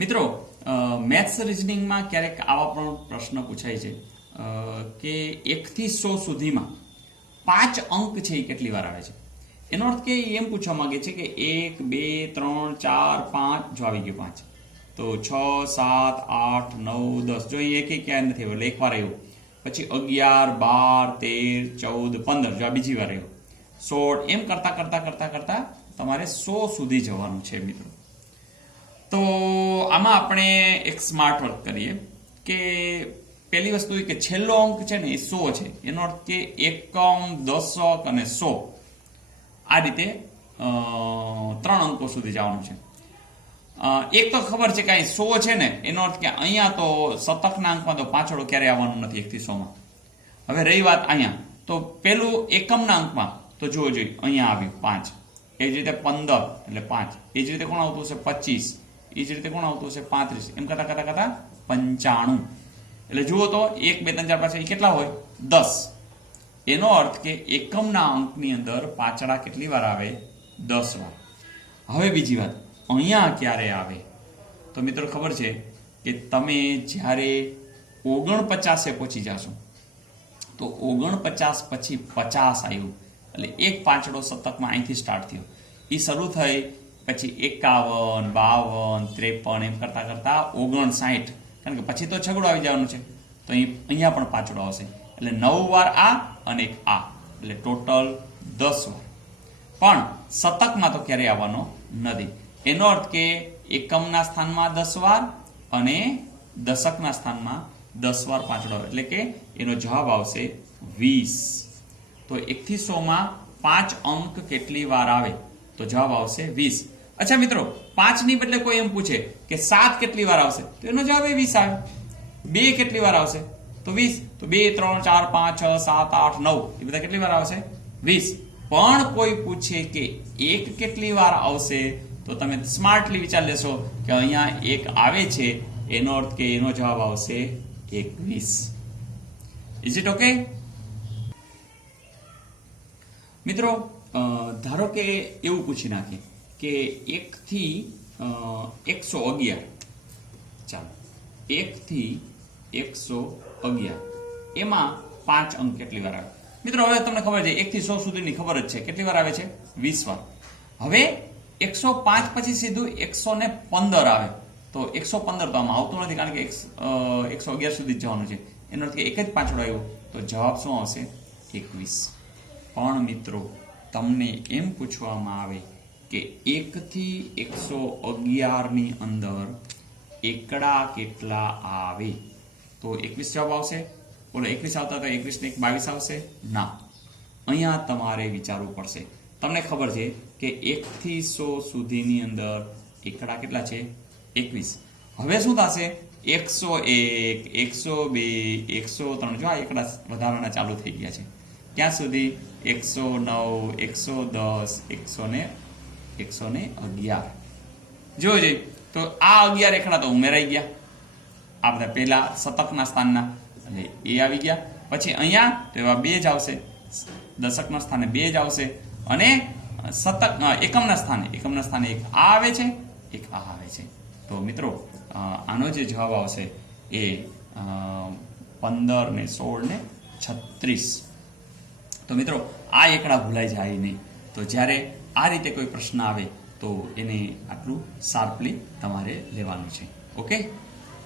મિત્રો મેથ્સ રિઝનિંગમાં ક્યારેક આવા પણ પ્રશ્ન પૂછાય છે કે એકથી સો સુધીમાં પાંચ અંક છે એ કેટલી વાર આવે છે? એનો અર્થ કે એમ પૂછવા માંગે છે કે એક, બે, ત્રણ, ચાર, પાંચ, જો આવી ગયું પાંચ. તો છ, સાત, આઠ, નવ, દસ, જો અહીં એકે ક્યાંય નથી આવ્યો, એટલે એક વાર આવ્યું. પછી અગિયાર, બાર, તેર, ચૌદ, પંદર, જો આ બીજી વાર આવ્યો. સોળ, એમ કરતા કરતા કરતા કરતા તમારે સો સુધી જવાનું છે મિત્રો. તો આમાં આપણે એક સ્માર્ટ વર્ક કરીએ કે પહેલી વસ્તુ કે છેલ્લો અંક છે ને એ સો છે. એનો અર્થ કે એકમ, દશક અને સો. આ રીતે ત્રણ અંકો સુધી જવાનું છે. એક તો ખબર છે કે અહીં સો છે ને, એનો અર્થ કે અહીંયા તો શતકના અંકમાં તો પાછળ ક્યારે આવવાનું નથી એકથી સોમાં. હવે રહી વાત અહીંયા. તો પેલું એકમના અંકમાં તો જોવો જોઈએ, અહીંયા આવ્યું પાંચ. એ જ રીતે પંદર એટલે પાંચ. એ જ રીતે કોણ આવતું હશે? પચીસ. એ જ રીતે કોણ આવતું હશે? પાંત્રીસ. એમ કરતા કરતા કરતા પંચાણું. એટલે જુઓ તો એક, બે, ત્રણ, ચાર, પાંચ કેટલા હોય? દસ. એનો અર્થ કે એકમના અંકની અંદર પાછળા કેટલી વાર આવે? દસ વાર. હવે બીજી વાત. અહીંયા ક્યારે આવે? તો મિત્રો ખબર છે કે તમે જ્યારે ઓગણપચાસે પહોંચી જશો, તો ઓગણપચાસ પછી પચાસ આવ્યું. એટલે એક પાંચડો શતકમાં અહીંથી સ્ટાર્ટ થયો. એ શરૂ થઈ પછી એકાવન, બાવન, ત્રેપન એમ કરતા કરતા ઓગણસાઠ. કારણ કે પછી તો છગડો આવી જવાનું છે. તો અહીં, અહીંયા પણ પાછળો આવશે. એટલે નવ વાર આ અને એક આ. એટલે ટોટલ દસ વાર. પણ શતકમાં તો ક્યારેય આવવાનો નથી. એનો અર્થ કે એકમના સ્થાનમાં દસ વાર અને દશકના સ્થાનમાં દસ વાર પાંચડો. એટલે કે એનો જવાબ આવશે વીસ. તો એકથી સોમાં પાંચ અંક કેટલી વાર આવે? તો જવાબ આવશે વીસ. અચ્છા મિત્રો પાંચની બદલે કોઈ એમ પૂછે કે સાત કેટલી વાર આવશે તો એનો જવાબ એ વીસ આવે બે કેટલી વાર આવશે તો વીસ તો બે ત્રણ ચાર પાંચ છ સાત આઠ નવ એ બધા કેટલી વાર આવશે વીસ પણ કોઈ પૂછે કે એક કેટલી વાર આવશે તો તમે સ્માર્ટલી વિચાર લેશો કે અહીંયા એક આવે છે એનો અર્થ કે એનો જવાબ આવશે એકવીસ ઇઝ ઇટ ઓકે મિત્રો અ, ધારો કે એવું પૂછી નાખીએ કે એકથી એકસો અગિયાર. ચાલો. એકથી એકસો અગિયાર. એમાં પાંચ અંક કેટલી વાર આવે? મિત્રો, હવે તમને ખબર છે, એકથી સો સુધીની ખબર જ છે. કેટલી વાર આવે છે? વીસ વાર. હવે એકસો પાંચ પછી સીધું એકસો ને પંદર આવે. તો એકસો પંદર તો આમાં આવતું નથી, કારણ કે એકસો અગિયાર સુધી જ જવાનું છે. એનો અર્થ કે એક જ પાછળ આવ્યો, તો જવાબ શું આવશે? એકવીસ. પણ મિત્રો, તમને એમ પૂછવામાં આવે કે એકથી એકસો અગિયારની અંદર એકડા કેટલા આવે? તો એકવીસ જવાબ આવશે. બોલો, એકવીસ આવતા તો એકવીસ ને એક બાવીસ આવશે? ના. અહીંયા તમારે વિચારવું પડશે. તમને ખબર છે કે એકથી સો સુધીની અંદર એકડા કેટલા છે? એકવીસ. હવે શું થશે? એકસો એક, એકસો બે, એકસો ત્રણ. જો આ એકડા વધારાના ચાલુ થઈ ગયા છે. ક્યાં સુધી? એકસો નવ, એકસો દસ, એકસો ને એકસો ને અગિયાર જોજો તો આ અગિયાર એકડા તો ઉમેરાઈ ગયા. આ બધા પહેલા શતકના સ્થાનના. એટલે એ આવી ગયા. પછી અહીંયા તો એવા બે જ આવશે. દશકના સ્થાને બે જ આવશે. અને શતક એકમના સ્થાને. એકમના સ્થાને એક આ આવે છે, એક આ આવે છે. તો મિત્રો આનો જે જવાબ આવશે એ પંદર ને સોળ ને છત્રીસ. તો મિત્રો, આ એકડા ભૂલાઈ જાય નહીં. તો જ્યારે આ રીતે કોઈ પ્રશ્ન આવે તો એને આટલું શાર્પલી તમારે લેવાનું છે. ઓકે